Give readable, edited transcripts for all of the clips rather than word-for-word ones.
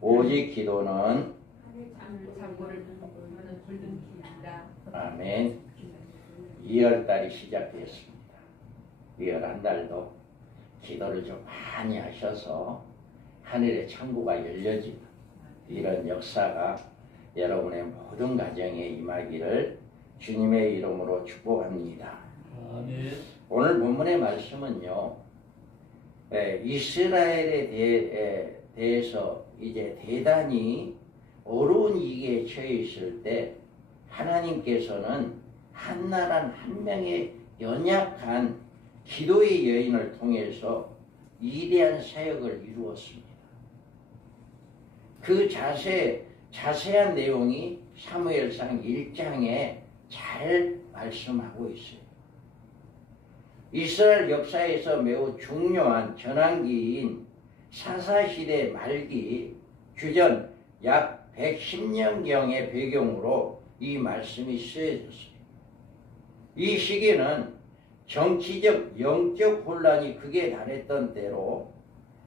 오직 기도는 아멘. 2월달이 시작되었습니다. 2월 한 달도 기도를 좀 많이 하셔서 하늘의 창구가 열려지는 이런 역사가 여러분의 모든 가정에 임하기를 주님의 이름으로 축복합니다. 아멘. 오늘 본문의 말씀은요, 이스라엘에 대해서 이제 대단히 어려운 위기에 처해 있을 때 하나님께서는 한나란 한 명의 연약한 기도의 여인을 통해서 위대한 사역을 이루었습니다. 그 자세한 내용이 사무엘상 1장에 잘 말씀하고 있어요. 이스라엘 역사에서 매우 중요한 전환기인 사사시대 말기 주전 약 110년경의 배경으로 이 말씀이 쓰여졌어요. 이 시기는 정치적, 영적 혼란이 극에 달했던 때로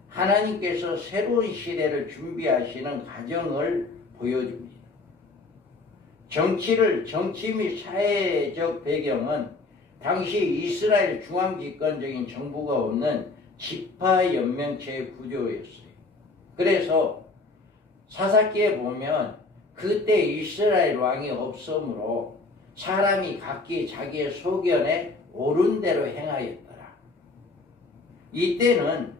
하나님께서 새로운 시대를 준비하시는 과정을 보여줍니다. 정치 및 사회적 배경은 당시 이스라엘 중앙집권적인 정부가 없는 지파연맹체의 구조였어요. 그래서 사사기에 보면 그때 이스라엘 왕이 없으므로 사람이 각기 자기의 소견에 옳은 대로 행하였더라. 이때는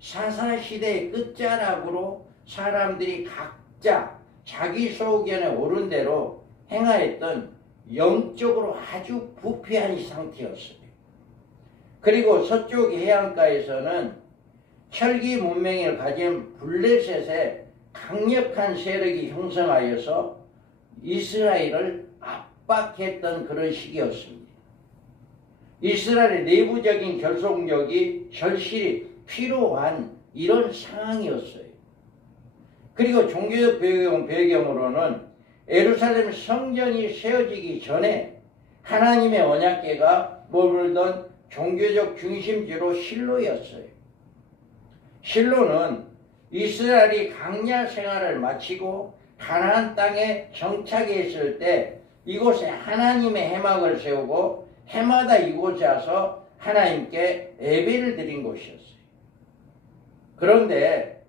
사사시대의 끝자락으로 사람들이 각자 자기 소견에 옳은 대로 행하였던 영적으로 아주 부패한 상태였어요. 그리고 서쪽 해안가에서는 철기 문명을 가진 블레셋의 강력한 세력이 형성하여서 이스라엘을 압박했던 그런 시기였습니다. 이스라엘의 내부적인 결속력이 절실히 필요한 이런 상황이었어요. 그리고 종교적 배경으로는 예루살렘 성전이 세워지기 전에 하나님의 언약궤가 머물던 종교적 중심지로 실로였어요. 실로는 이스라엘이 광야 생활을 마치고 가나안 땅에 정착했을 때 이곳에 하나님의 회막을 세우고 해마다 이곳에 와서 하나님께 예배를 드린 곳이었어요. 그런데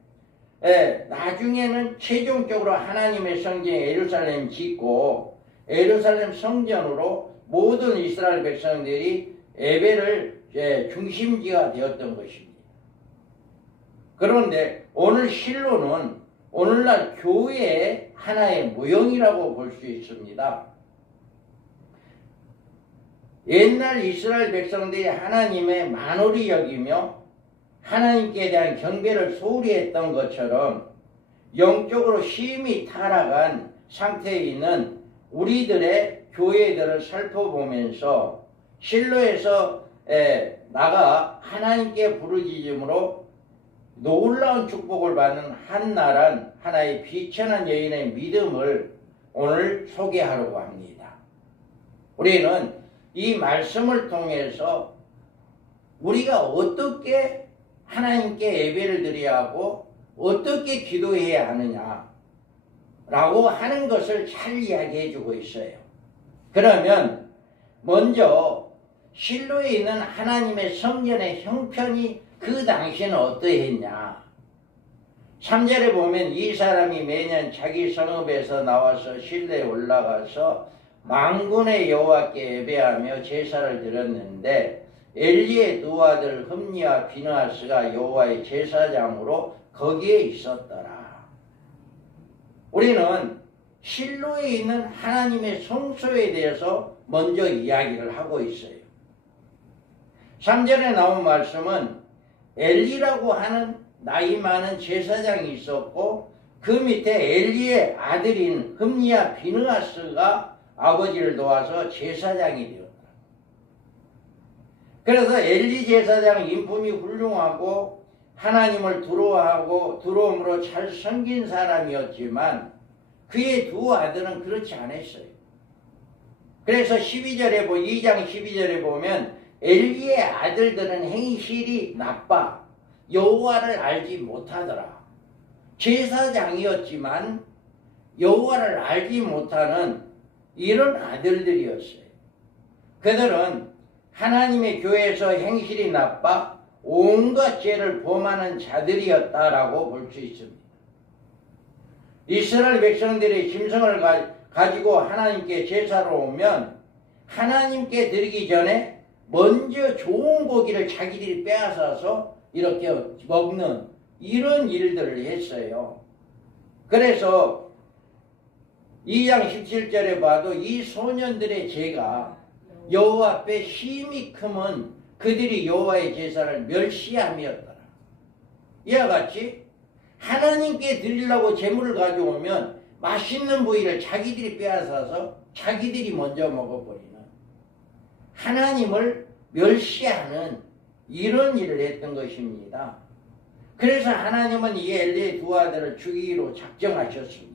나중에는 최종적으로 하나님의 성전 예루살렘 짓고 예루살렘 성전으로 모든 이스라엘 백성들이 예배를 중심지가 되었던 것입니다. 그런데 오늘 실로는 오늘날 교회의 하나의 모형이라고 볼 수 있습니다. 옛날 이스라엘 백성들이 하나님의 만홀히 여기며 하나님께 대한 경배를 소홀히 했던 것처럼 영적으로 심히 타락한 상태에 있는 우리들의 교회들을 살펴보면서 실로에서 나가 하나님께 부르짖음으로 놀라운 축복을 받는 한나란 하나의 비천한 여인의 믿음을 오늘 소개하려고 합니다. 우리는 이 말씀을 통해서 우리가 어떻게 하나님께 예배를 드려야 하고 어떻게 기도해야 하느냐 라고 하는 것을 잘 이야기해 주고 있어요. 그러면 먼저 실로에 있는 하나님의 성전의 형편이 그 당시는 어떠했냐. 3절에 보면 이 사람이 매년 자기 성읍에서 나와서 실내에 올라가서 만군의 여호와께 예배하며 제사를 드렸는데 엘리의 두 아들 흠니와 비느하스가 여호와의 제사장으로 거기에 있었더라. 우리는 실로에 있는 하나님의 성소에 대해서 먼저 이야기를 하고 있어요. 3절에 나온 말씀은 엘리라고 하는 나이 많은 제사장이 있었고 그 밑에 엘리의 아들인 흠니와 비느하스가 아버지를 도와서 제사장이 되었다. 그래서 엘리 제사장 인품이 훌륭하고 하나님을 두려움으로 잘 섬긴 사람이었지만 그의 두 아들은 그렇지 않았어요. 그래서 2장 12절에 보면 엘리의 아들들은 행실이 나빠 여호와를 알지 못하더라. 제사장이었지만 여호와를 알지 못하는 이런 아들들이었어요. 그들은 하나님의 교회에서 행실이 나빠 온갖 죄를 범하는 자들이었다라고 볼 수 있습니다. 이스라엘 백성들이 짐승을 가지고 하나님께 제사로 오면 하나님께 드리기 전에 먼저 좋은 고기를 자기들이 빼앗아서 이렇게 먹는 이런 일들을 했어요. 그래서 2장 17절에 봐도 이 소년들의 죄가 여호와 앞에 심히 크면 그들이 여호와의 제사를 멸시함이었더라. 이와 같이 하나님께 드리려고 제물을 가져오면 맛있는 부위를 자기들이 빼앗아서 자기들이 먼저 먹어버리는 하나님을 멸시하는 이런 일을 했던 것입니다. 그래서 하나님은 이 엘리의 두 아들을 죽이기로 작정하셨습니다.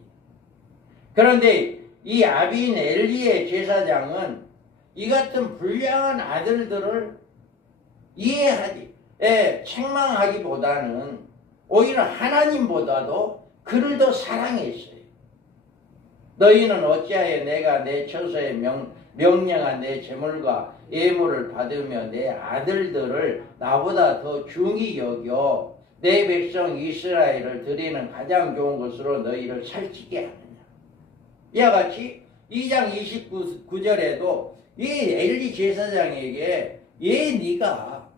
그런데 이 아비인 엘리의 제사장은 이 같은 불량한 아들들을 책망하기보다는 오히려 하나님보다도 그를 더 사랑했어요. 너희는 어찌하여 내가 내 처소에 명령한 내 제물과 예물을 받으며 내 아들들을 나보다 더 중히 여겨 내 백성 이스라엘을 드리는 가장 좋은 것으로 너희를 살찌게 하느냐. 이와 같이 2장 29절에도 이 엘리 제사장에게 네가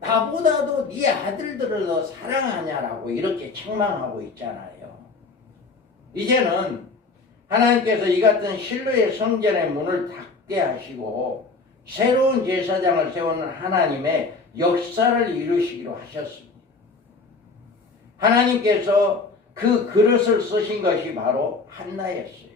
나보다도 네 아들들을 더 사랑하냐라고 이렇게 책망하고 있잖아요. 이제는 하나님께서 이 같은 실로의 성전의 문을 닫게 하시고 새로운 제사장을 세우는 하나님의 역사를 이루시기로 하셨습니다. 하나님께서 그 그릇을 쓰신 것이 바로 한나였어요.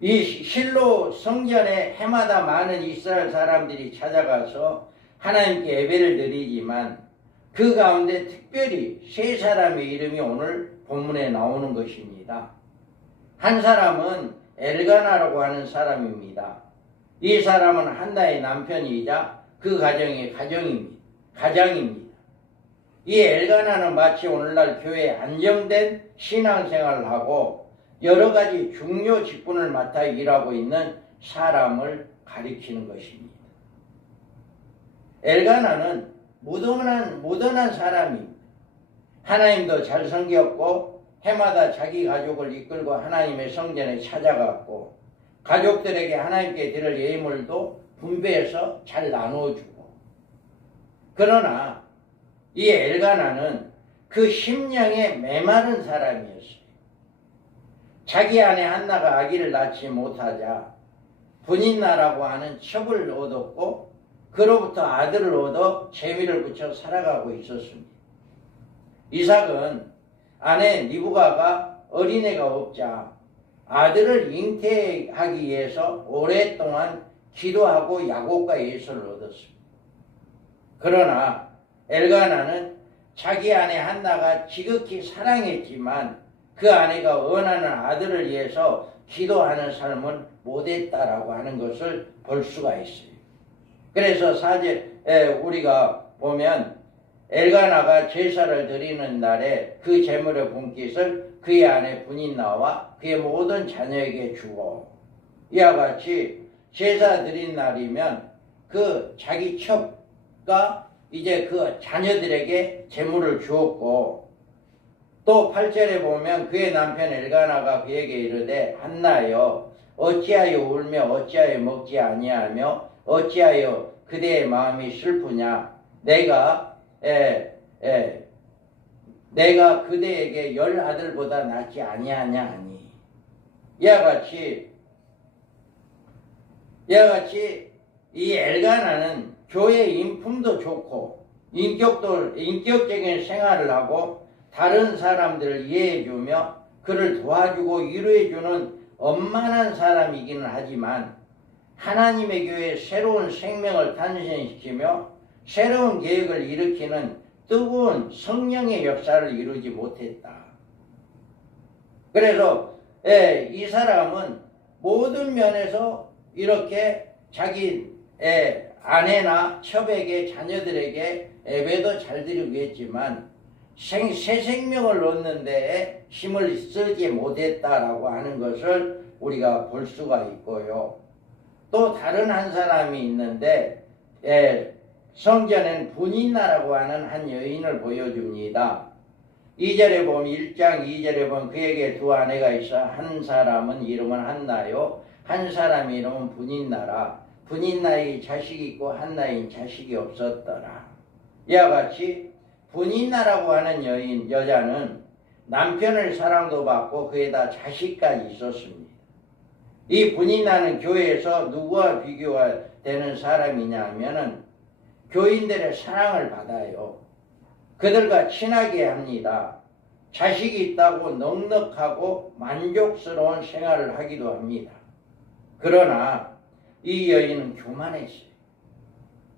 이 실로 성전에 해마다 많은 이스라엘 사람들이 찾아가서 하나님께 예배를 드리지만 그 가운데 특별히 세 사람의 이름이 오늘 본문에 나오는 것입니다. 한 사람은 엘가나라고 하는 사람입니다. 이 사람은 한나의 남편이자 그 가정의 가장입니다. 이 엘가나는 마치 오늘날 교회에 안정된 신앙생활을 하고 여러 가지 중요 직분을 맡아 일하고 있는 사람을 가리키는 것입니다. 엘가나는 무던한 사람입니다. 하나님도 잘 섬겼고 해마다 자기 가족을 이끌고 하나님의 성전에 찾아갔고 가족들에게 하나님께 드릴 예물도 분배해서 잘 나눠주고, 그러나 이 엘가나는 그 심령에 메마른 사람이었어요. 자기 아내 한나가 아기를 낳지 못하자 분인나라고 하는 첩을 얻었고 그로부터 아들을 얻어 재미를 붙여 살아가고 있었습니다. 이삭은 아내 리브가가 어린애가 없자 아들을 잉태하기 위해서 오랫동안 기도하고 야곱과 예수를 얻었습니다. 그러나 엘가나는 자기 아내 한나가 지극히 사랑했지만 그 아내가 원하는 아들을 위해서 기도하는 삶은 못했다라고 하는 것을 볼 수가 있어요. 그래서 우리가 보면 엘가나가 제사를 드리는 날에 그 제물의 분깃을 그의 아내 분인나와 그의 모든 자녀에게 주고, 이와 같이 제사 드린 날이면 그 자기 첩과 이제 그 자녀들에게 제물을 주었고, 또 8절에 보면 그의 남편 엘가나가 그에게 이르되 한나여 어찌하여 울며 어찌하여 먹지 아니하며 어찌하여 그대의 마음이 슬프냐. 내가 그대에게 10 아들보다 낫지 아니하냐 하니. 이와 같이 이 엘가나는 교회 인품도 좋고 인격적인 생활을 하고 다른 사람들을 이해해주며 그를 도와주고 위로해주는 엄만한 사람이기는 하지만 하나님의 교회에 새로운 생명을 탄생시키며 새로운 계획을 일으키는 뜨거운 성령의 역사를 이루지 못했다. 그래서 이 사람은 모든 면에서 이렇게 자기 아내나 첩에게 자녀들에게 예배도 잘 드리고 했지만 새 생명을 얻는데 힘을 쓰지 못했다라고 하는 것을 우리가 볼 수가 있고요. 또 다른 한 사람이 있는데 성전엔 분인나라고 하는 한 여인을 보여줍니다. 2절에 보면 1장 2절에 보면 그에게 두 아내가 있어 한 사람은 이름은 한나요 한 사람 이름은 분인나라. 분인나의 자식이 있고 한나의 자식이 없었더라. 이와 같이 분인나라고 하는 여자는 남편을 사랑도 받고 그에다 자식까지 있었습니다. 이 분인나는 교회에서 누구와 비교가 되는 사람이냐 하면은 교인들의 사랑을 받아요. 그들과 친하게 합니다. 자식이 있다고 넉넉하고 만족스러운 생활을 하기도 합니다. 그러나 이 여인은 교만했어요.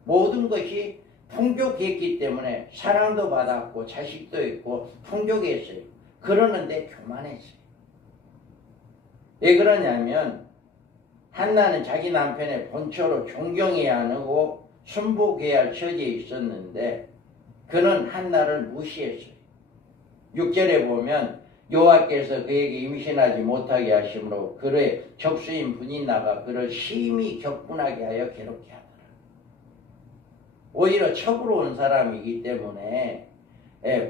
모든 것이 풍족했기 때문에 사랑도 받았고 자식도 있고 풍족했어요. 그러는데 교만했어요. 왜 그러냐면 한나는 자기 남편의 본처로 존경해야 하고 순복해야 할 처지에 있었는데 그는 한나를 무시했어요. 6절에 보면 여호와께서 그에게 임신하지 못하게 하심으로 그의 적수인 분인나가 그를 심히 격분하게 하여 괴롭게 하더라. 오히려 첩으로 온 사람이기 때문에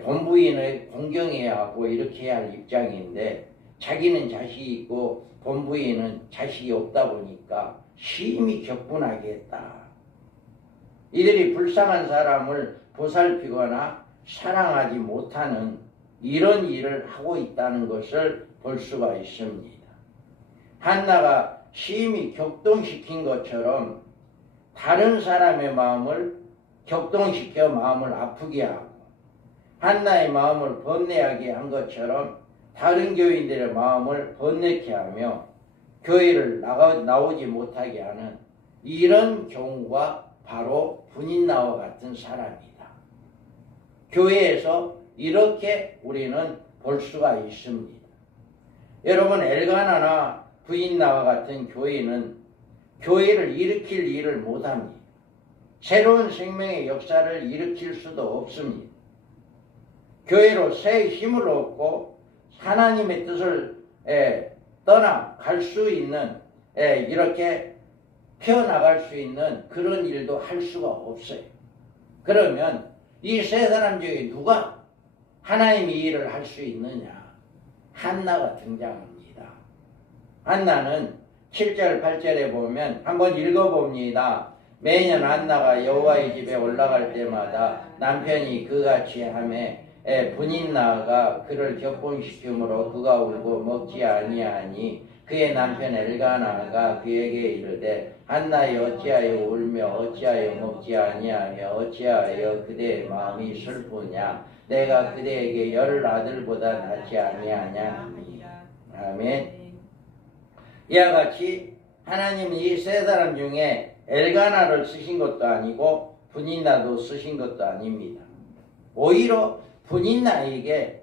본부인을 공경해야 하고 이렇게 해야 할 입장인데 자기는 자식이 있고 본부인은 자식이 없다 보니까 심히 격분하게 했다. 이들이 불쌍한 사람을 보살피거나 사랑하지 못하는 이런 일을 하고 있다는 것을 볼 수가 있습니다. 한나가 심히 격동시킨 것처럼 다른 사람의 마음을 격동시켜 마음을 아프게 하고 한나의 마음을 번뇌하게 한 것처럼 다른 교인들의 마음을 번뇌케 하며 교회를 나오지 못하게 하는 이런 경우가 바로 분인나와 같은 사람이다. 교회에서 이렇게 우리는 볼 수가 있습니다. 여러분 엘가나나 분인나와 같은 교회는 교회를 일으킬 일을 못합니다. 새로운 생명의 역사를 일으킬 수도 없습니다. 교회로 새 힘을 얻고 하나님의 뜻을 떠나 갈 수 있는 이렇게 펴나갈 수 있는 그런 일도 할 수가 없어요. 그러면 이 세 사람 중에 누가 하나님의 일을 할 수 있느냐? 한나가 등장합니다. 한나는 7절 8절에 보면 한번 읽어봅니다. 매년 한나가 여호와의 집에 올라갈 때마다 남편이 그같이 하매 분인나가 그를 격분시키므로 그가 울고 먹지 아니하니 그의 남편 엘가나가 그에게 이르되 한나여 어찌하여 울며 어찌하여 먹지 아니하며 어찌하여 그대의 마음이 슬프냐 내가 그대에게 10 아들보다 낫지 아니하냐. 아멘. 이와 같이 하나님은 이 세 사람 중에 엘가나를 쓰신 것도 아니고 분인나도 쓰신 것도 아닙니다. 오히려 분인나에게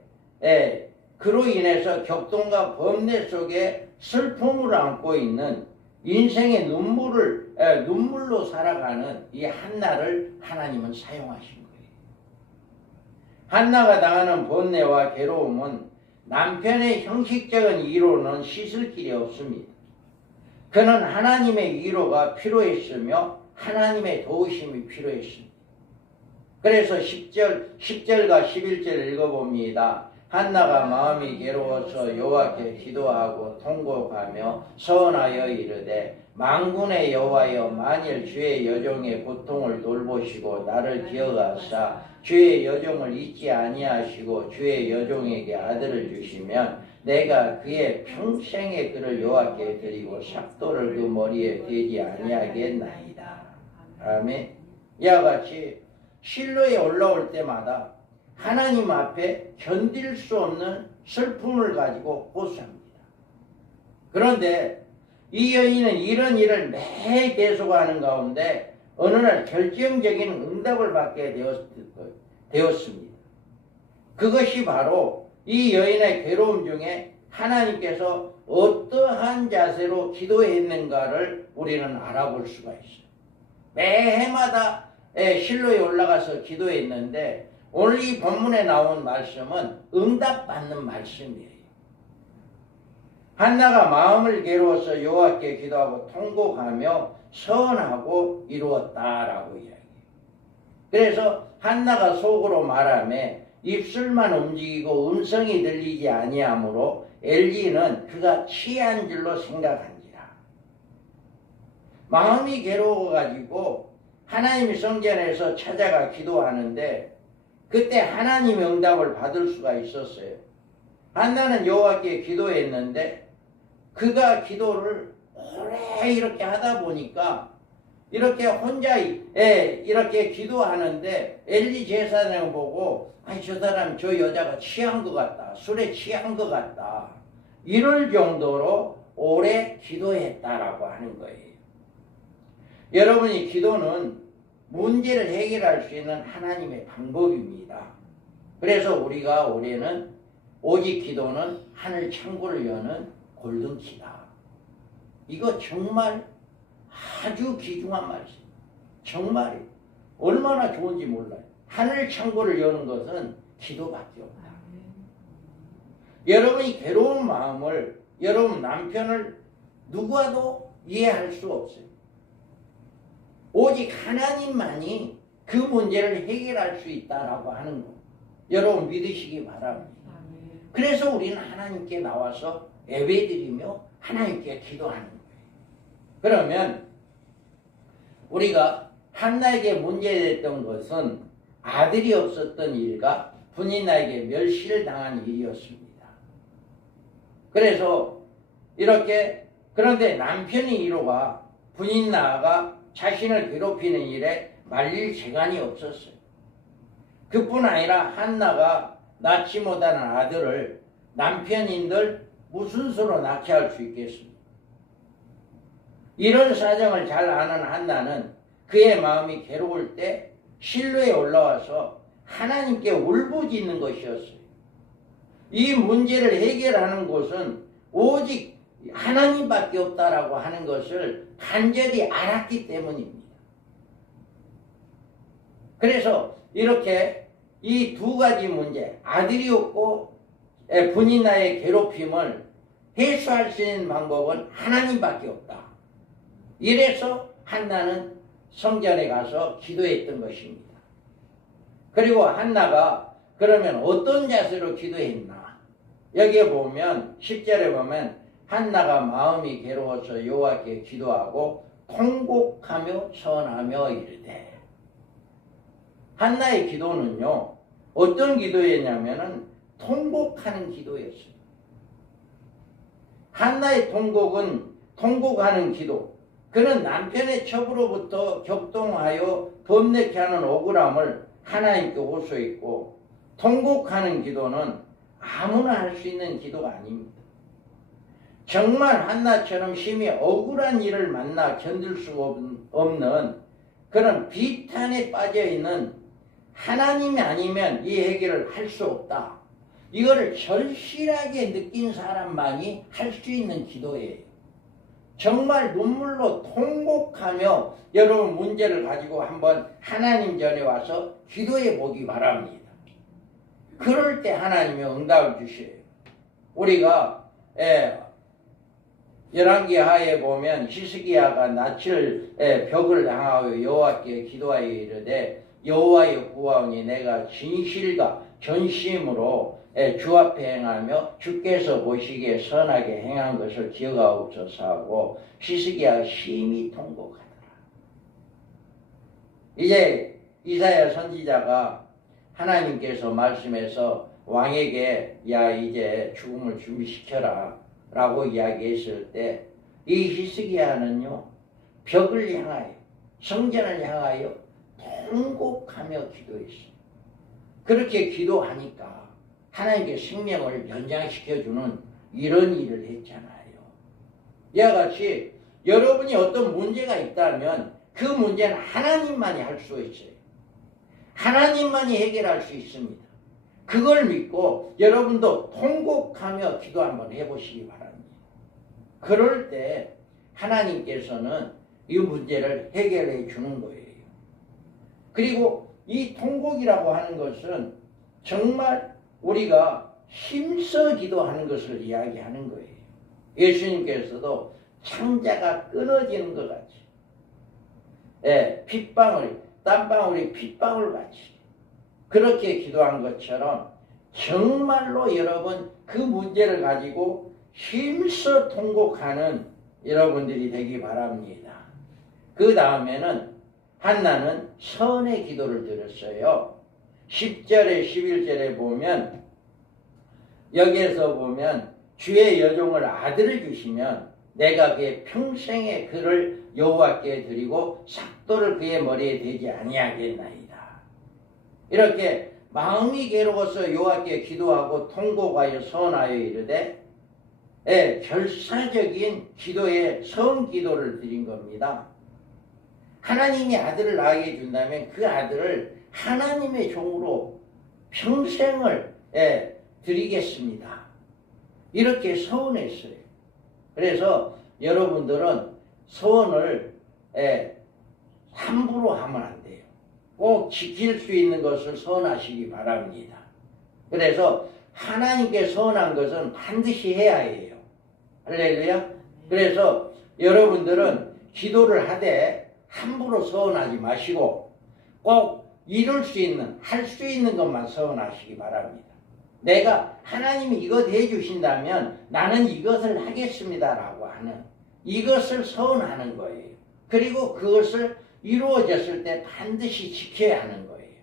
그로 인해서 격동과 번뇌 속에 슬픔을 안고 있는 인생의 눈물로 살아가는 이 한나를 하나님은 사용하신 거예요. 한나가 당하는 번뇌와 괴로움은 남편의 형식적인 위로는 씻을 길이 없습니다. 그는 하나님의 위로가 필요했으며 하나님의 도우심이 필요했습니다. 그래서 10절과 11절 읽어봅니다. 한나가 마음이 괴로워서 여호와께 기도하고 통곡하며 서원하여 이르되 만군의 여호와여 만일 주의 여종의 고통을 돌보시고 나를 기억하사 주의 여종을 잊지 아니하시고 주의 여종에게 아들을 주시면 내가 그의 평생의 그를 여호와께 드리고 삭도를 그 머리에 대지 아니하겠나이다. 아멘. 이와 같이 실로에 올라올 때마다 하나님 앞에 견딜 수 없는 슬픔을 가지고 호소합니다. 그런데 이 여인은 이런 일을 매일 계속하는 가운데 어느 날 결정적인 응답을 받게 되었습니다. 그것이 바로 이 여인의 괴로움 중에 하나님께서 어떠한 자세로 기도했는가를 우리는 알아볼 수가 있어요. 매해마다 실로에 올라가서 기도했는데 오늘 이 본문에 나온 말씀은 응답받는 말씀이에요. 한나가 마음을 괴로워서 여호와께 기도하고 통곡하며 서원하고 이루었다라고 이야기해요. 그래서 한나가 속으로 말하며 입술만 움직이고 음성이 들리지 아니하므로 엘리는 그가 취한 줄로 생각한지라. 마음이 괴로워가지고 하나님이 성전에서 찾아가 기도하는데 그때 하나님의 응답을 받을 수가 있었어요. 한나는 여호와께 기도했는데 그가 기도를 오래 이렇게 하다 보니까 이렇게 혼자 이렇게 기도하는데 엘리 제사장을 보고 아니 저 사람 저 여자가 취한 것 같다. 술에 취한 것 같다. 이럴 정도로 오래 기도했다라고 하는 거예요. 여러분이 기도는 문제를 해결할 수 있는 하나님의 방법입니다. 그래서 우리가 올해는 오직 기도는 하늘 창고를 여는 골든키다. 이거 정말 아주 귀중한 말씀. 정말 얼마나 좋은지 몰라요. 하늘 창고를 여는 것은 기도밖에 없다. 여러분이 괴로운 마음을 여러분 남편을 누구와도 이해할 수 없어요. 오직 하나님만이 그 문제를 해결할 수 있다라고 하는 거 여러분 믿으시기 바랍니다. 그래서 우리는 하나님께 나와서 예배드리며 하나님께 기도하는 거예요. 그러면 우리가 한나에게 문제됐던 것은 아들이 없었던 일과 분인나에게 멸시를 당한 일이었습니다. 그래서 이렇게 그런데 남편이 이로가 분인나가 자신을 괴롭히는 일에 말릴 재간이 없었어요. 그뿐 아니라 한나가 낳지 못하는 아들을 남편인들 무슨 수로 낳게 할 수 있겠습니까? 이런 사정을 잘 아는 한나는 그의 마음이 괴로울 때 실로에 올라와서 하나님께 울부짖는 것이었어요. 이 문제를 해결하는 곳은 오직 하나님밖에 없다라고 하는 것을 간절히 알았기 때문입니다. 그래서 이렇게 이 두 가지 문제, 아들이 없고 분인나의 괴롭힘을 해소할 수 있는 방법은 하나님밖에 없다. 이래서 한나는 성전에 가서 기도했던 것입니다. 그리고 한나가 그러면 어떤 자세로 기도했나? 여기에 보면 10절에 보면 한나가 마음이 괴로워서 여호와께 기도하고 통곡하며 서원하며 이르되 한나의 기도는요 어떤 기도였냐면은 통곡하는 기도였어요. 한나의 통곡하는 기도. 그는 남편의 첩으로부터 격동하여 범내게 하는 억울함을 하나님께 호소했고 통곡하는 기도는 아무나 할 수 있는 기도가 아닙니다. 정말 한나처럼 심히 억울한 일을 만나 견딜 수 없는 그런 비탄에 빠져있는 하나님이 아니면 이 해결을 할 수 없다. 이거를 절실하게 느낀 사람만이 할 수 있는 기도예요. 정말 눈물로 통곡하며 여러분 문제를 가지고 한번 하나님 전에 와서 기도해 보기 바랍니다. 그럴 때 하나님이 응답을 주셔요. 우리가 열왕기 하에 보면 히스기야가 낯을 벽을 향하여 여호와께 기도하여 이르되 여호와의 구하오니 내가 진실과 전심으로 주 앞에 행하며 주께서 보시기에 선하게 행한 것을 기억하옵소서 하고 히스기야가 심히 통곡하더라. 이제 이사야 선지자가 하나님께서 말씀해서 왕에게 야 이제 죽음을 준비시켜라 라고 이야기했을 때 이 히스기야는요 벽을 향하여 성전을 향하여 통곡하며 기도했어요. 그렇게 기도하니까 하나님께 생명을 연장시켜주는 이런 일을 했잖아요. 이와 같이 여러분이 어떤 문제가 있다면 그 문제는 하나님만이 할 수 있어요. 하나님만이 해결할 수 있습니다. 그걸 믿고 여러분도 통곡하며 기도 한번 해보시기 바랍니다. 그럴 때 하나님께서는 이 문제를 해결해 주는 거예요. 그리고 이 통곡이라고 하는 것은 정말 우리가 힘써 기도하는 것을 이야기하는 거예요. 예수님께서도 창자가 끊어지는 것 같이, 땀방울이 핏방울 같이 그렇게 기도한 것처럼 정말로 여러분 그 문제를 가지고 힘써 통곡하는 여러분들이 되기 바랍니다. 그 다음에는 한나는 선의 기도를 드렸어요. 10절에 11절에 보면, 여기에서 보면 주의 여종을 아들을 주시면 내가 그의 평생의 그를 여호와께 드리고 삭도를 그의 머리에 대지 아니하겠나이다. 이렇게 마음이 괴로워서 여호와께 기도하고 통곡하여 서원하여 이르되 결사적인 기도에 성기도를 드린 겁니다. 하나님이 아들을 나에게 준다면 그 아들을 하나님의 종으로 평생을 드리겠습니다. 이렇게 서원했어요. 그래서 여러분들은 서원을 함부로 하면 안 돼요. 꼭 지킬 수 있는 것을 서원하시기 바랍니다. 그래서 하나님께 서원한 것은 반드시 해야 해요. 할렐루야. 그래서 여러분들은 기도를 하되 함부로 서원하지 마시고 꼭 이룰 수 있는, 할 수 있는 것만 서원하시기 바랍니다. 내가 하나님이 이것 해주신다면 나는 이것을 하겠습니다라고 하는 이것을 서원하는 거예요. 그리고 그것을 이루어졌을 때 반드시 지켜야 하는 거예요.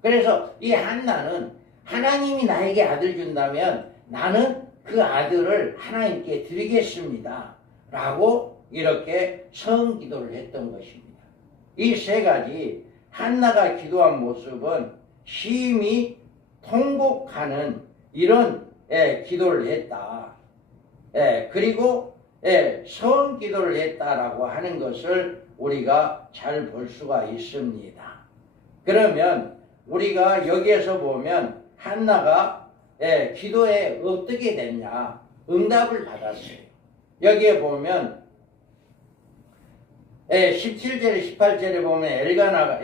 그래서 이 한나는 하나님이 나에게 아들 준다면 나는 그 아들을 하나님께 드리겠습니다 라고 이렇게 성기도를 했던 것입니다. 이 세 가지 한나가 기도한 모습은 심히 통곡하는 이런 기도를 했다. 그리고 성기도를 했다라고 하는 것을 우리가 잘 볼 수가 있습니다. 그러면 우리가 여기에서 보면 한나가 기도에 어떻게 됐냐? 응답을 받았어요. 여기에 보면 17절에 18절에 보면 엘리가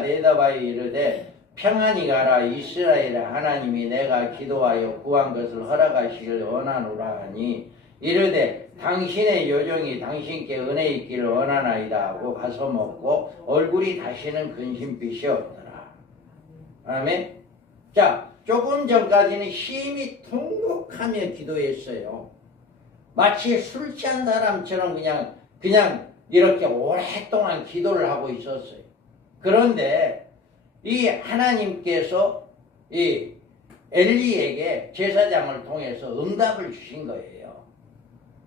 내다봐야 이르되 평안히 가라. 이스라엘의 하나님이 내가 기도하여 구한 것을 허락하시길 원하노라 하니 이르되 당신의 여종이 당신께 은혜 있기를 원하나이다 하고 가서 먹고 얼굴이 다시는 근심빛이 없더라. 아멘. 자, 조금 전까지는 심히 통곡하며 기도했어요. 마치 술 취한 사람처럼 그냥 이렇게 오랫동안 기도를 하고 있었어요. 그런데 이 하나님께서 이 엘리에게 제사장을 통해서 응답을 주신 거예요.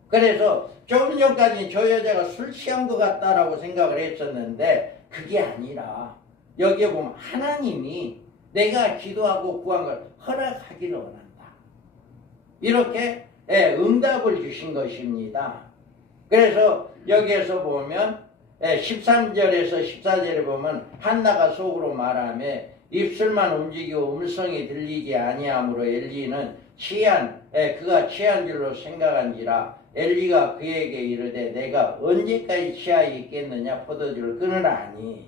그래서 조금 전까지는 저 여자가 술 취한 것 같다라고 생각을 했었는데 그게 아니라 여기에 보면 하나님이 내가 기도하고 구한 걸 허락하기를 원한다. 이렇게 응답을 주신 것입니다. 그래서 여기에서 보면 13절에서 14절에 보면 한나가 속으로 말하며 입술만 움직이고 음성이 들리지 아니하므로 엘리는 그가 취한 줄로 생각한지라 엘리가 그에게 이르되 내가 언제까지 취하여 있겠느냐 포도주를 끊으라 하니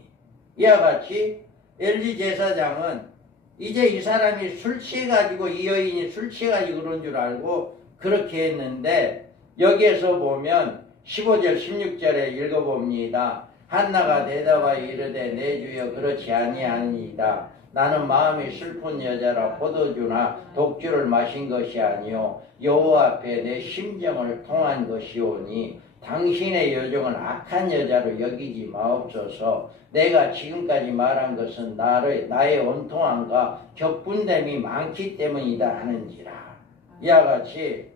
이와 같이 엘리 제사장은 이제 이 사람이 술 취해가지고 이 여인이 술 취해가지고 그런 줄 알고 그렇게 했는데 여기에서 보면 15절 16절에 읽어봅니다. 한나가 대답하여 이르되 내 주여 그렇지 아니하니이다. 나는 마음이 슬픈 여자라 포도주나 독주를 마신 것이 아니요 여호와 앞에 내 심정을 통한 것이오니 당신의 여종을 악한 여자로 여기지 마옵소서. 내가 지금까지 말한 것은 나의 온통함과 격분됨이 많기 때문이다 하는지라. 이와 같이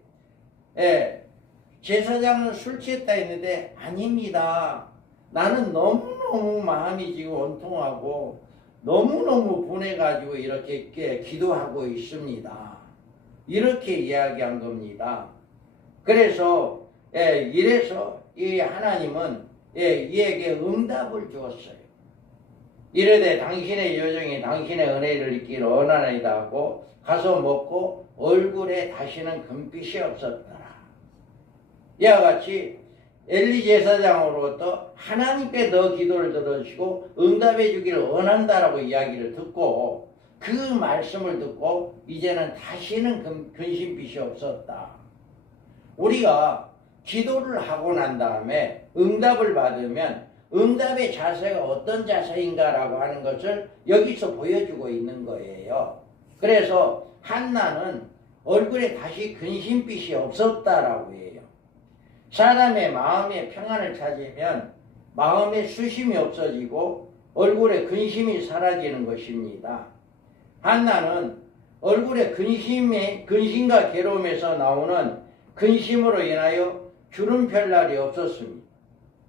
제사장은 술 취했다 했는데 아닙니다. 나는 너무너무 마음이 지금 온통하고 너무너무 분해가지고 이렇게 기도하고 있습니다. 이렇게 이야기한 겁니다. 그래서 이래서 이 하나님은 이에게 응답을 주었어요. 이르되 당신의 여종이 당신의 은혜를 잊기를 원하나이다 하고 가서 먹고 얼굴에 다시는 금빛이 없었더라. 이와 같이 엘리 제사장으로부터 하나님께 너 기도를 들어주시고 응답해 주기를 원한다라고 이야기를 듣고 그 말씀을 듣고 이제는 다시는 근심빛이 없었다. 우리가 기도를 하고 난 다음에 응답을 받으면 응답의 자세가 어떤 자세인가라고 하는 것을 여기서 보여주고 있는 거예요. 그래서 한나는 얼굴에 다시 근심빛이 없었다라고 해요. 사람의 마음의 평안을 찾으면 마음의 수심이 없어지고 얼굴에 근심이 사라지는 것입니다. 한나는 얼굴에 근심과 괴로움에서 나오는 근심으로 인하여 주름 펼 날이 없었습니다.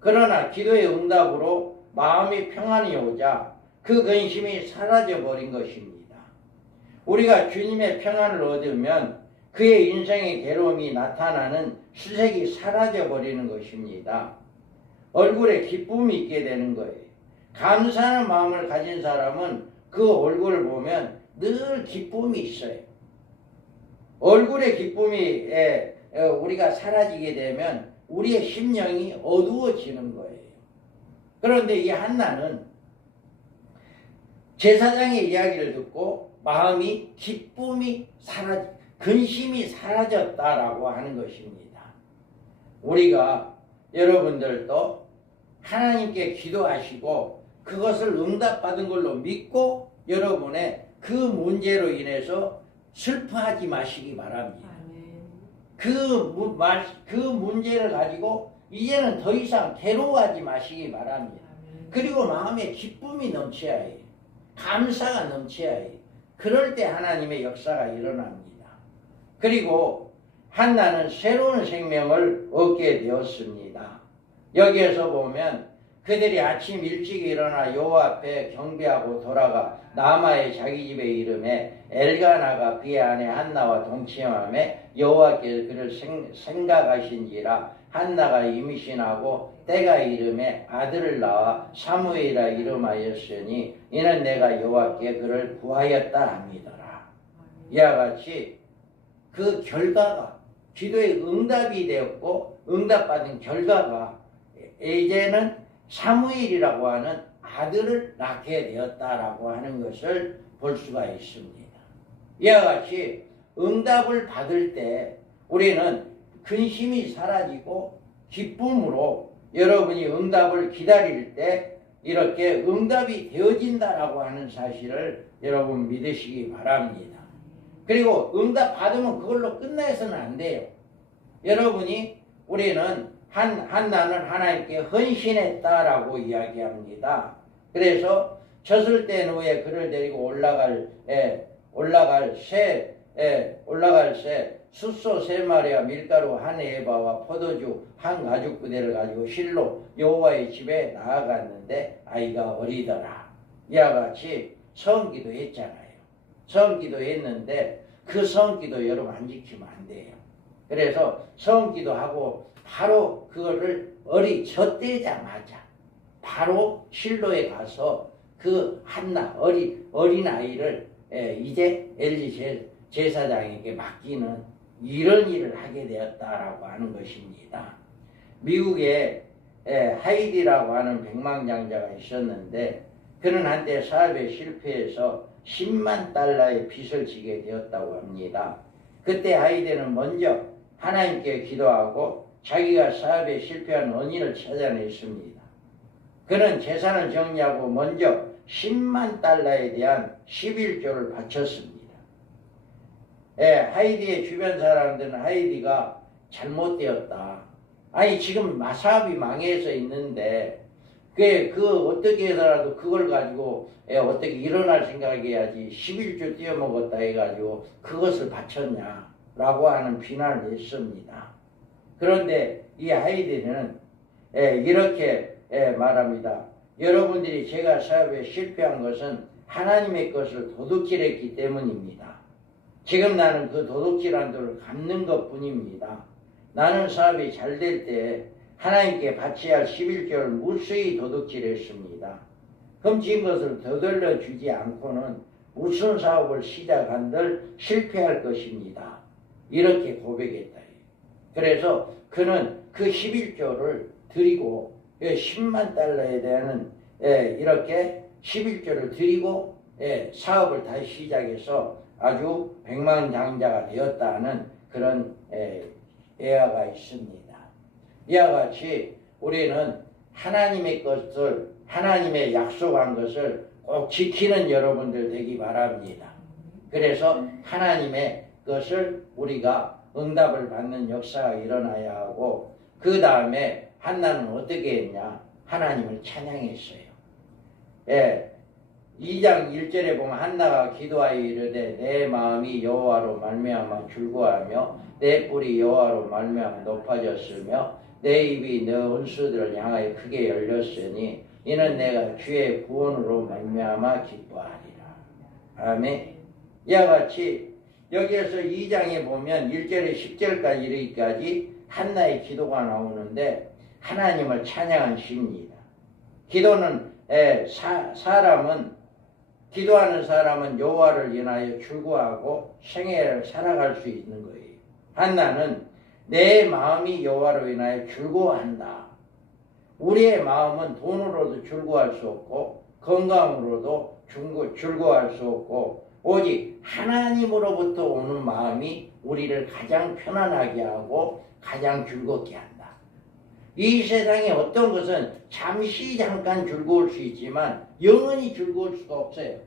그러나 기도의 응답으로 마음이 평안이 오자 그 근심이 사라져 버린 것입니다. 우리가 주님의 평안을 얻으면 그의 인생의 괴로움이 나타나는 수색이 사라져 버리는 것입니다. 얼굴에 기쁨이 있게 되는 거예요. 감사하는 마음을 가진 사람은 그 얼굴을 보면 늘 기쁨이 있어요. 얼굴의 기쁨이 우리가 사라지게 되면 우리의 심령이 어두워지는 거예요. 그런데 이 한나는 제사장의 이야기를 듣고 마음이 기쁨이 근심이 사라졌다라고 하는 것입니다. 우리가 여러분들도 하나님께 기도하시고 그것을 응답받은 걸로 믿고 여러분의 그 문제로 인해서 슬퍼하지 마시기 바랍니다. 그 문제를 가지고 이제는 더 이상 괴로워하지 마시기 바랍니다. 그리고 마음에 기쁨이 넘쳐야 해요. 감사가 넘쳐야 해요. 그럴 때 하나님의 역사가 일어납니다. 그리고 한나는 새로운 생명을 얻게 되었습니다. 여기에서 보면 그들이 아침 일찍 일어나 여호와 앞에 경배하고 돌아가 라마의 자기 집에 이름에 엘가나가 그의 아내 한나와 동침함에 여호와께서 그를 생각하신지라 한나가 임신하고 때가 이름에 아들을 낳아 사무엘이라 이름하였으니 이는 내가 여호와께 그를 구하였다 합니다라. 이와 같이 그 결과가 기도의 응답이 되었고 응답받은 결과가 이제는 사무엘이라고 하는 아들을 낳게 되었다라고 하는 것을 볼 수가 있습니다. 이와 같이 응답을 받을 때 우리는 근심이 사라지고 기쁨으로 여러분이 응답을 기다릴 때 이렇게 응답이 되어진다라고 하는 사실을 여러분 믿으시기 바랍니다. 그리고 응답 받으면 그걸로 끝나서는 안 돼요. 여러분이 우리는 한나는 하나님께 헌신했다라고 이야기합니다. 그래서 젖을 뗀 후에 그를 데리고 올라갈 새 숫소 3마리와 밀가루 한 에바와 포도주 한 가죽 부대를 가지고 실로 여호와의 집에 나아갔는데 아이가 어리더라. 이와 같이 성기도 했잖아요. 성기도 했는데 그 성기도 여러분 안 지키면 안 돼요. 그래서 성기도하고 바로 그거를 젖대자마자 바로 실로에 가서 그 한나 어린 아이를 이제 엘리 제사장에게 맡기는 이런 일을 하게 되었다라고 하는 것입니다. 미국에 하이디라고 하는 백망장자가 있었는데 그는 한때 사업에 실패해서 10만 달러의 빚을 지게 되었다고 합니다. 그때 하이디는 먼저 하나님께 기도하고 자기가 사업에 실패한 원인을 찾아냈습니다. 그는 재산을 정리하고 먼저 10만 달러에 대한 11조를 바쳤습니다. 하이디의 주변 사람들은 하이디가 잘못되었다. 아니 지금 사업이 망해서 있는데 그 어떻게 해서라도 그걸 가지고 어떻게 일어날 생각해야지 11조 띄어먹었다 해가지고 그것을 바쳤냐라고 하는 비난을 했습니다. 그런데 이 하이디는 이렇게 말합니다. 여러분들이 제가 사업에 실패한 것은 하나님의 것을 도둑질했기 때문입니다. 지금 나는 그 도둑질한 돈을 갚는 것뿐입니다. 나는 사업이 잘 될 때 하나님께 바쳐야 할 11조를 무수히 도둑질했습니다. 훔친 것을 되돌려 주지 않고는 무슨 사업을 시작한들 실패할 것입니다. 이렇게 고백했다. 그래서 그는 그 11조를 드리고 10만 달러에 대한 이렇게 11조를 드리고 사업을 다시 시작해서 아주 백만장자가 되었다는 그런 예화가 있습니다. 이와 같이 우리는 하나님의 것을, 하나님의 약속한 것을 꼭 지키는 여러분들 되기 바랍니다. 그래서 하나님의 것을 우리가 응답을 받는 역사가 일어나야 하고, 그 다음에 한나는 어떻게 했냐? 하나님을 찬양했어요. 2장 1절에 보면 한나가 기도하여 이르되 내 마음이 여호와로 말미암아 즐거워하며 내 뿔이 여호와로 말미암아 높아졌으며 내 입이 내 원수들을 향하여 크게 열렸으니 이는 내가 주의 구원으로 말미암아 기뻐하리라. 아멘. 이와 같이 여기에서 2장에 보면 1절에 10절까지 이르기까지 한나의 기도가 나오는데 하나님을 찬양한 시입니다. 기도는 기도하는 사람은 여호와를 인하여 즐거워하고 생애를 살아갈 수 있는 거예요. 한나는 내 마음이 여호와로 인하여 즐거워한다. 우리의 마음은 돈으로도 즐거워할 수 없고 건강으로도 즐거워할 수 없고 오직 하나님으로부터 오는 마음이 우리를 가장 편안하게 하고 가장 즐겁게 한다. 이 세상에 어떤 것은 잠시 잠깐 즐거울 수 있지만 영원히 즐거울 수가 없어요.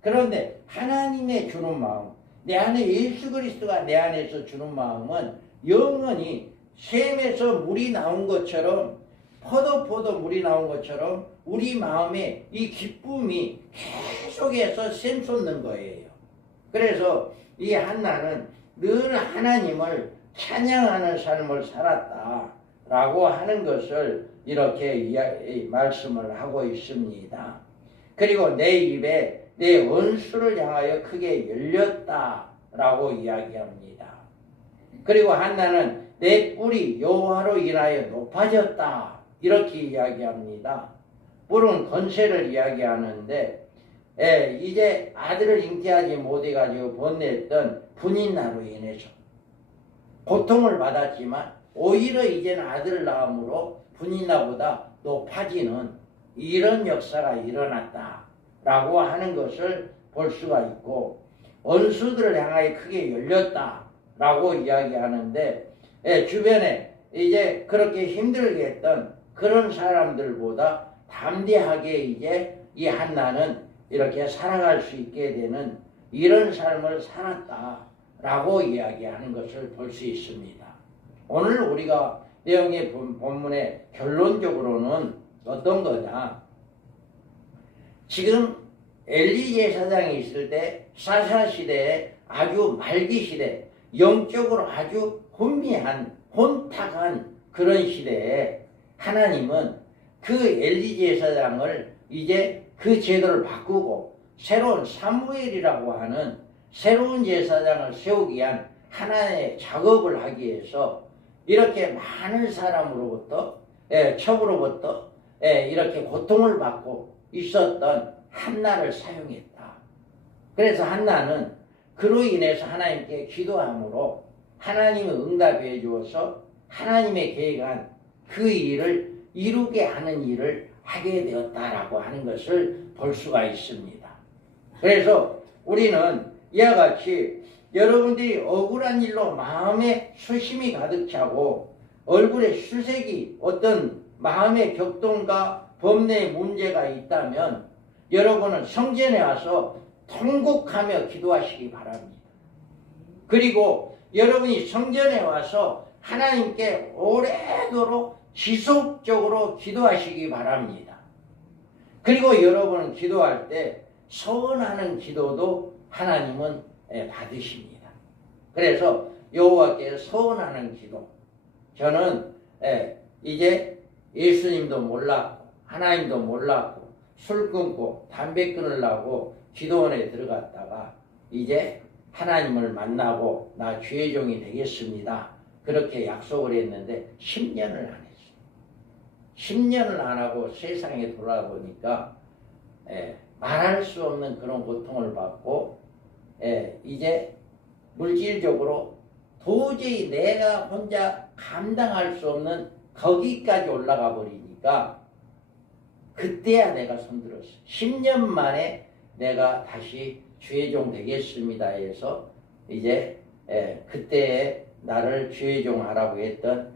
그런데 하나님의 주는 마음, 내 안에 예수 그리스도가 내 안에서 주는 마음은 영원히 샘에서 물이 나온 것처럼, 포도 물이 나온 것처럼 우리 마음에 이 기쁨이 계속해서 샘솟는 거예요. 그래서 이 한나는 늘 하나님을 찬양하는 삶을 살았다라고 하는 것을 이렇게 말씀을 하고 있습니다. 그리고 내 입에 내 원수를 향하여 크게 열렸다라고 이야기합니다. 그리고 한나는 내 뿔이 여호와로 인하여 높아졌다 이렇게 이야기합니다. 뿔은 권세를 이야기하는데 이제 아들을 잉태하지 못해가지고 번뇌했던 분인나로 인해서 고통을 받았지만 오히려 이제는 아들을 낳음으로 분인나보다 높아지는 이런 역사가 일어났다라고 하는 것을 볼 수가 있고, 원수들을 향하여 크게 열렸다라고 이야기하는데 주변에 이제 그렇게 힘들게 했던 그런 사람들보다 담대하게 이제 이 한나는 이렇게 살아갈 수 있게 되는 이런 삶을 살았다라고 이야기하는 것을 볼 수 있습니다. 오늘 우리가 내용의 본문의 결론적으로는 어떤 거냐? 지금 엘리 제사장이 있을 때 사사 시대에 아주 말기 시대, 영적으로 아주 혼미한 혼탁한 그런 시대에 하나님은 그 엘리 제사장을 이제 그 제도를 바꾸고 새로운 사무엘이라고 하는 새로운 제사장을 세우기 위한 하나의 작업을 하기 위해서 이렇게 많은 사람으로부터 첩으로부터 이렇게 고통을 받고 있었던 한나를 사용했다. 그래서 한나는 그로 인해서 하나님께 기도함으로 하나님이 응답해 주어서 하나님의 계획한 그 일을 이루게 하는 일을 하게 되었다라고 하는 것을 볼 수가 있습니다. 그래서 우리는 이와 같이 여러분들이 억울한 일로 마음에 수심이 가득 차고 얼굴에 수색이 어떤 마음의 격동과 범내의 문제가 있다면 여러분은 성전에 와서 통곡하며 기도하시기 바랍니다. 그리고 여러분이 성전에 와서 하나님께 오래도록 지속적으로 기도하시기 바랍니다. 그리고 여러분은 기도할 때 서원하는 기도도 하나님은 받으십니다. 그래서 여호와께 서원하는 기도, 저는 이제 예수님도 몰랐고 하나님도 몰랐고 술 끊고 담배 끊으려고 기도원에 들어갔다가 이제 하나님을 만나고 나 주의 종이 되겠습니다. 그렇게 약속을 했는데 10년을 안 했어요. 10년을 안 하고 세상에 돌아보니까 말할 수 없는 그런 고통을 받고 이제 물질적으로 도저히 내가 혼자 감당할 수 없는 거기까지 올라가 버리니까 그때야 내가 손들었어. 10년 만에 내가 다시 주의 종 되겠습니다 해서 이제 그때 나를 주의 종 하라고 했던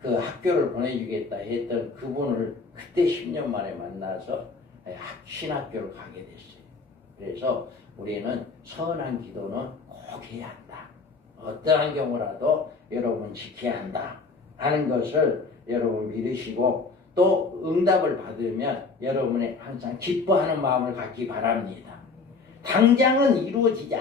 그 학교를 보내주겠다 했던 그분을 그때 10년 만에 만나서 신학교를 가게 됐어요. 그래서 우리는 선한 기도는 꼭 해야 한다. 어떠한 경우라도 여러분 지켜야 한다 하는 것을 여러분 믿으시고 또 응답을 받으면 여러분이 항상 기뻐하는 마음을 갖기 바랍니다. 당장은 이루어지지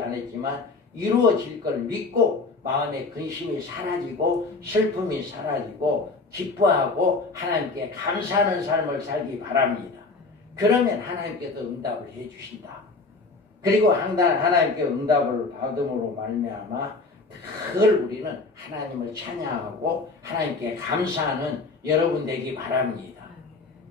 않았지만 이루어질 걸 믿고 마음의 근심이 사라지고 슬픔이 사라지고 기뻐하고 하나님께 감사하는 삶을 살기 바랍니다. 그러면 하나님께서 응답을 해주신다. 그리고 항상 하나님께 응답을 받음으로 말미암아 그걸 우리는 하나님을 찬양하고 하나님께 감사하는 여러분 되기 바랍니다.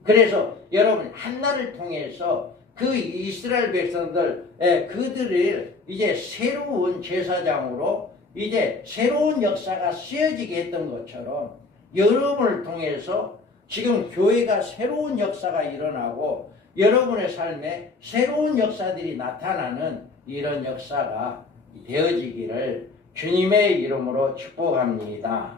그래서 여러분 한나를 통해서 그 이스라엘 백성들 그들을 이제 새로운 제사장으로 이제 새로운 역사가 쓰여지게 했던 것처럼 여러분을 통해서 지금 교회가 새로운 역사가 일어나고 여러분의 삶에 새로운 역사들이 나타나는 이런 역사가 되어지기를 주님의 이름으로 축복합니다.